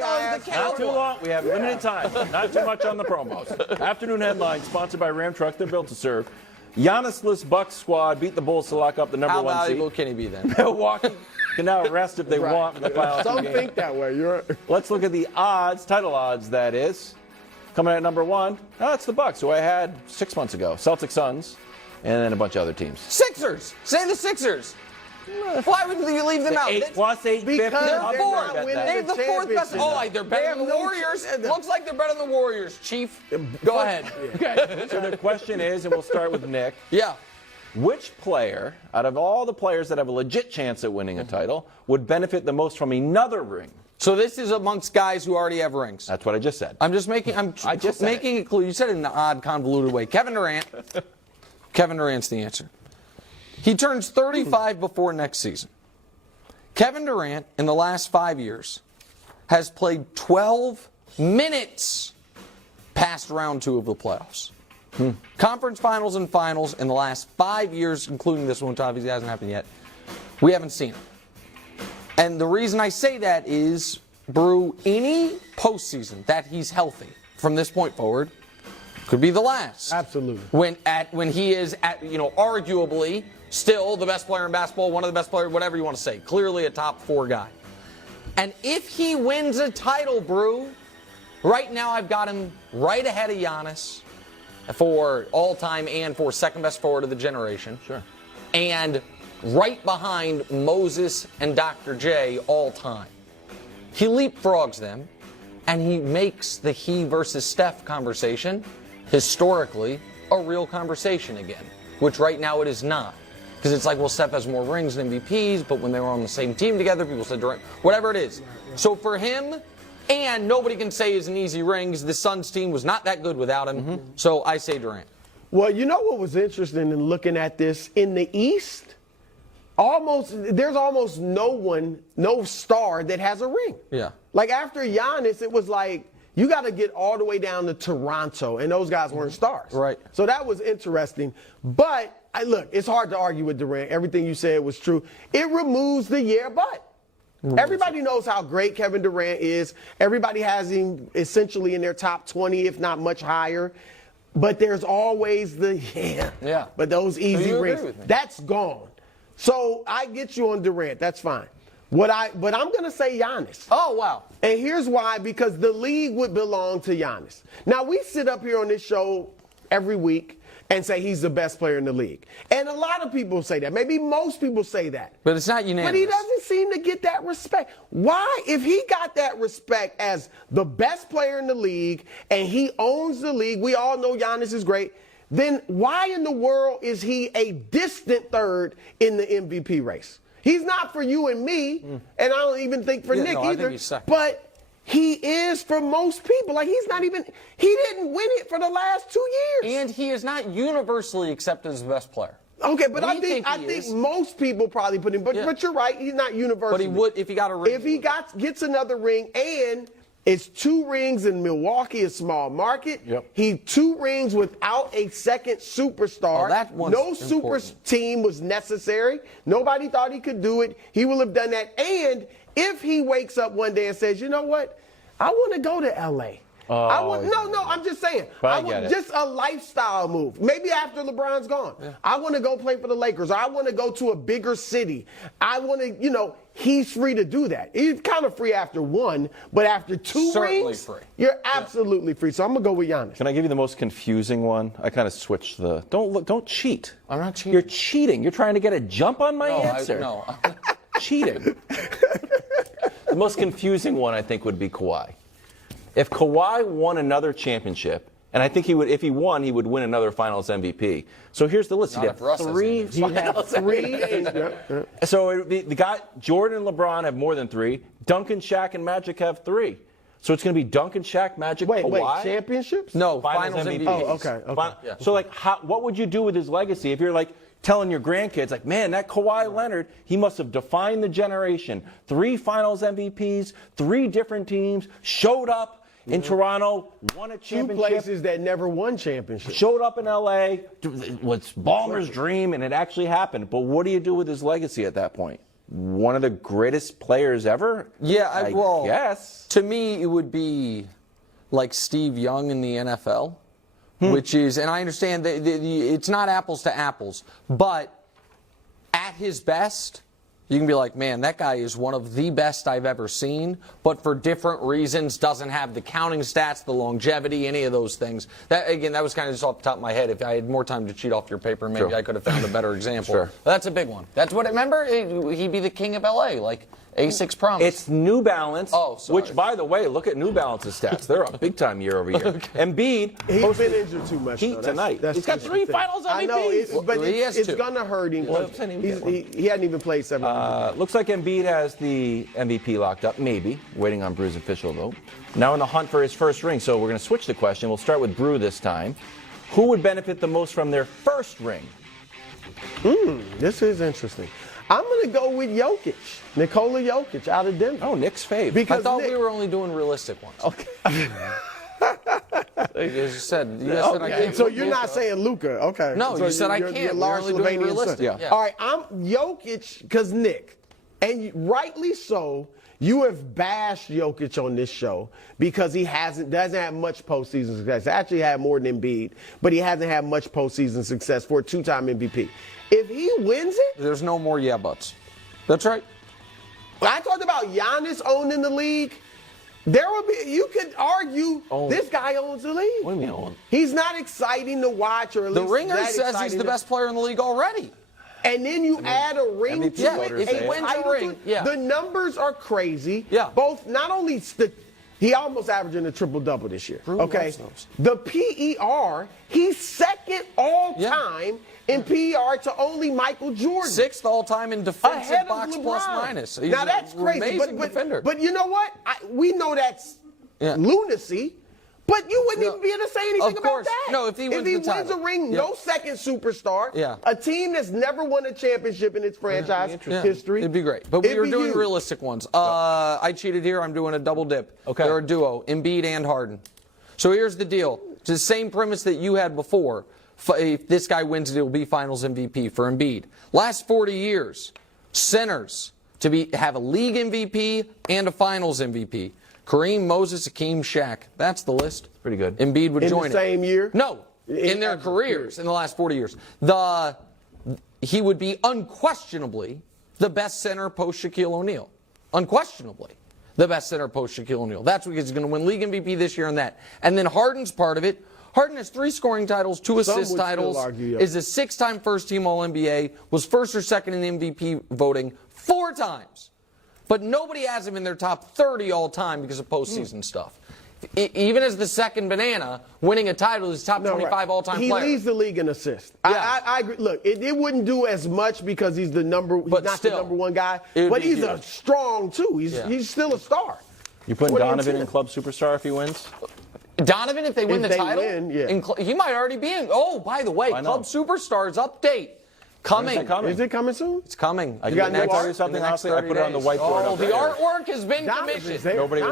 thought it was the Not too long. We have limited time. Not too much on the promos. Afternoon headline sponsored by Ram Truck. They're built to serve. Giannis-less Bucks squad beat the Bulls to lock up the number 1 seed. How valuable can he be then? Milwaukee can now rest if they want in the final Don't game. think that way. Let's look at the odds, title odds, that is. Coming at number 1, it's the Bucks, who I had 6 months ago. Celtics, Suns, and then a bunch of other teams. Sixers. Say the Sixers. Why would you leave them out? 8 plus 8, Because 50. they're I'm not bet winning that. They're the fourth best. They're better than the Warriors. Looks like they're better than the Warriors, Chief. Go ahead. Okay. So the question is, and we'll start with Nick. Yeah. Which player, out of all the players that have a legit chance at winning a title, would benefit the most from another ring? So this is amongst guys who already have rings. That's what I just said. I'm just making. I just making it clear. You said it in an odd, convoluted way. Kevin Durant. Kevin Durant's the answer. He turns 35 before next season. Kevin Durant, in the last 5 years, has played 12 minutes past round 2 of the playoffs. Conference finals and finals in the last 5 years, including this one, which obviously hasn't happened yet, we haven't seen it. And the reason I say that is, Brew, any postseason that he's healthy from this point forward could be the last. Absolutely. When he is arguably still the best player in basketball, one of the best players, whatever you want to say, clearly a top 4 guy. And if he wins a title, Brew, right now I've got him right ahead of Giannis for all-time and for second-best forward of the generation. Sure. And right behind Moses and Dr. J all-time. He leapfrogs them, and he makes the he versus Steph conversation, historically, a real conversation again, which right now it is not. Because it's like, well, Steph has more rings than MVPs, but when they were on the same team together, people said Durant, whatever it is. So for him, and nobody can say is an easy ring, because the Suns team was not that good without him. So I say Durant. Well, you know what was interesting in looking at this? In the East, there's almost no star that has a ring. Yeah. Like after Giannis, it was like, you got to get all the way down to Toronto, and those guys weren't stars. Right. So that was interesting. But, look, it's hard to argue with Durant. Everything you said was true. It removes the but. Everybody knows how great Kevin Durant is. Everybody has him essentially in their top 20, if not much higher. But there's always the Yeah. But those easy you agree rings, with me? that's gone. So I get you on Durant. That's fine. But I'm going to say Giannis. Oh, wow. And here's why, because the league would belong to Giannis. Now, we sit up here on this show every week and say he's the best player in the league. And a lot of people say that. Maybe most people say that. But it's not unanimous. But he doesn't seem to get that respect. Why? If he got that respect as the best player in the league and he owns the league, we all know Giannis is great, then why in the world is he a distant third in the MVP race? He's not for you and me, and I don't even think for Nick I either. think he's second. But he is for most people. Like he didn't win it for the last 2 years. And he is not universally accepted as the best player. Okay, but I think is. most people probably put him. But you're right. He's not universal. But he would if he got a ring. If he gets another ring, and it's 2 rings in Milwaukee, a small market. Yep. He 2 rings without a second superstar. Oh, that one's no super important. team was necessary. Nobody thought he could do it. He will have done that. And if he wakes up one day and says, you know what, I want to go to L.A. I'm just saying. I get it. Just a lifestyle move. Maybe after LeBron's gone. Yeah. I want to go play for the Lakers. Or I want to go to a bigger city. I want to, he's free to do that. He's kind of free after 1, but after 2 Certainly rings, free. You're absolutely free. So I'm going to go with Giannis. Can I give you the most confusing one? I kind of switched the. Don't cheat. I'm not cheating. You're cheating. You're trying to get a jump on my answer. No. Cheating. The most confusing one, I think, would be Kawhi. If Kawhi won another championship, and I think he would, if he won, he would win another Finals MVP. So here's the list. Not if Russ has 3 it. Finals MVPs. So the guy, Jordan and LeBron have more than 3. Duncan, Shaq, and Magic have 3. So it's going to be Duncan, Shaq, Magic, Kawhi. Wait, championships? No, Finals MVPs. Oh, okay. Yeah. So, what would you do with his legacy if you're telling your grandkids, man, that Kawhi Leonard, he must have defined the generation. 3 Finals MVPs, 3 different teams, showed up in Toronto, won a 2 championship. places that never won championships. Showed up in L.A. It was Ballmer's dream, and it actually happened. But what do you do with his legacy at that point? one of the greatest players ever? Yeah, well, yes. To me, it would be like Steve Young in the NFL, which is, and I understand that it's not apples to apples, but at his best, you can be like, man, that guy is one of the best I've ever seen, but for different reasons doesn't have the counting stats, the longevity, any of those things. That was kind of just off the top of my head. If I had more time to cheat off your paper, maybe I could have found a better example. Sure. But that's a big one. That's what, remember? He'd be the king of L.A., like Asics promised. It's New Balance, sorry. which, by the way, look at New Balance's stats. They're up big time year over year. Embiid, He's been injured too much. Heat tonight. He's got 3 Finals MVPs. I know, but He has it's two. going to hurt him. Well, He hadn't even played 7 minutes. Looks like Embiid has the MVP locked up, maybe. Waiting on Brew's official vote. Now in the hunt for his first ring. So we're going to switch the question. We'll start with Brew this time. Who would benefit the most from their first ring? This is interesting. I'm going to go with Jokic, Nikola Jokic out of Denver. Oh, Nick's fave. I thought we were only doing realistic ones. Okay. As you said, I Okay, can't. so you're not saying Luka, okay? No, so you said I can't. You're We're Lars only doing Slovenian realistic. son. Yeah. All right, I'm Jokic because Nick, and rightly so. You have bashed Jokic on this show because he doesn't have much postseason success. He actually had more than Embiid, but he hasn't had much postseason success for a 2-time MVP. If he wins it, There's no more yeah buts. That's right. when I talked about Giannis owning the league, there would be. You could argue this guy owns the league. What do you mean own? He's not exciting to watch, or at The least Ringer that says he's exciting the to- best player in the league already. And then you add a ring MVP to voters it. say it. Wins a title ring, to it. yeah. The numbers are crazy. Yeah. Both, not only he almost averaging a triple-double this year. Brew Okay. loves those. The PER, he's second all-time in PER to only Michael Jordan. 6th all-time in defensive Ahead of box LeBron. plus minus. He's Now that's an crazy. amazing But defender. but you know what? We know that's lunacy. But you wouldn't even be able to say anything Of about course. that. No, if he wins the wins title. a ring, Yeah. no second superstar. Yeah. A team that's never won a championship in its franchise history. It'd be great. But we It'd were be doing huge. realistic ones. I cheated here. I'm doing a double dip. Okay. They're a duo, Embiid and Harden. So here's the deal. It's the same premise that you had before. If this guy wins it, it will be Finals MVP for Embiid. Last 40 years, centers to have a league MVP and a Finals MVP. Kareem, Moses, Hakeem, Shaq. That's the list. Pretty good. Embiid would In join the same year? No, in their careers in the last 40 years. He would be unquestionably the best center post Shaquille O'Neal. Unquestionably the best center post Shaquille O'Neal. That's because he's going to win league MVP this year and that. And then Harden's part of it. Harden has 3 scoring titles, 2 Some assist would still titles, argue, yeah. is a 6-time first-team All-NBA, was first or second in the MVP voting 4 times. But nobody has him in their top 30 all time because of postseason stuff. Even as the second banana, winning a title is top 25 all-time player. He leads the league in assists. Yeah. I agree. Look, it wouldn't do as much because he's the not still, the number one guy. it would But be he's huge. a strong too. He's still a star. You putting 20 and Donovan 10. in Club Superstar if he wins? Donovan, if they win If the they title, win, yeah. he might already be in. Oh, by the way, I know. Club Superstars update. Coming. that coming? Is it coming soon? It's coming. I got can new tell art? you something, In the next honestly, I 30 put it on the days. whiteboard Oh, up the there. artwork has been Donovan's commissioned. there. Nobody was